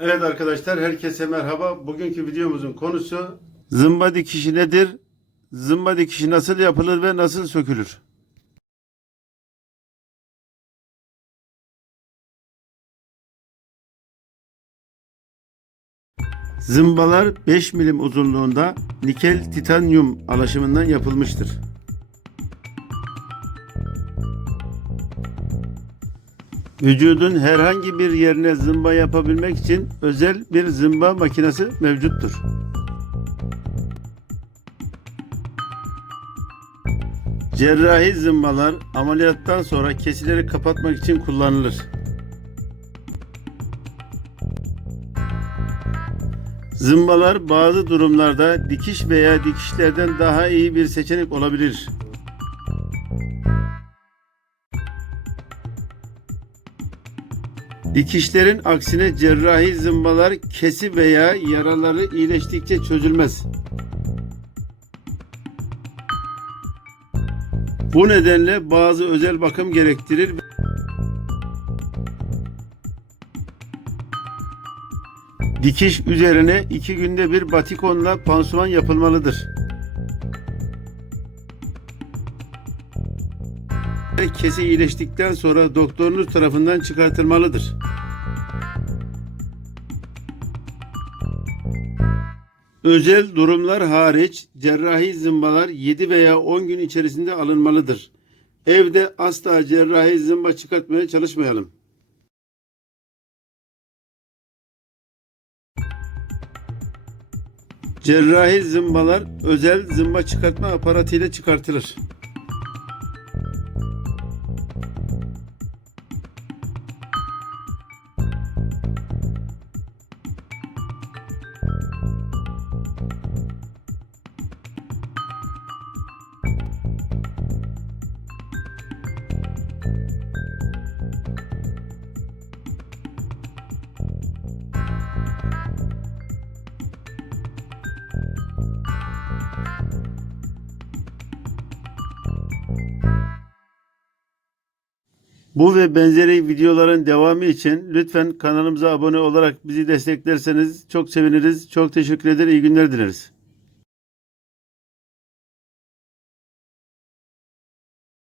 Evet arkadaşlar herkese merhaba. Bugünkü videomuzun konusu zımba dikişi nedir? Zımba dikişi nasıl yapılır ve nasıl sökülür? Zımbalar 5 milim uzunluğunda nikel titanyum alaşımından yapılmıştır. Vücudun herhangi bir yerine zımba yapabilmek için özel bir zımba makinesi mevcuttur. Cerrahi zımbalar ameliyattan sonra kesileri kapatmak için kullanılır. Zımbalar bazı durumlarda dikiş veya dikişlerden daha iyi bir seçenek olabilir. Dikişlerin aksine cerrahi zımbalar kesi veya yaraları iyileştikçe çözülmez. Bu nedenle bazı özel bakım gerektirir. Dikiş üzerine iki günde bir batikonla pansuman yapılmalıdır. Kesi iyileştikten sonra doktorunuz tarafından çıkartılmalıdır. Özel durumlar hariç cerrahi zımbalar 7 veya 10 gün içerisinde alınmalıdır. Evde asla cerrahi zımba çıkartmaya çalışmayalım. Cerrahi zımbalar özel zımba çıkartma aparatıyla çıkartılır. Bu ve benzeri videoların devamı için lütfen kanalımıza abone olarak bizi desteklerseniz çok seviniriz. Çok teşekkür eder. İyi günler dileriz.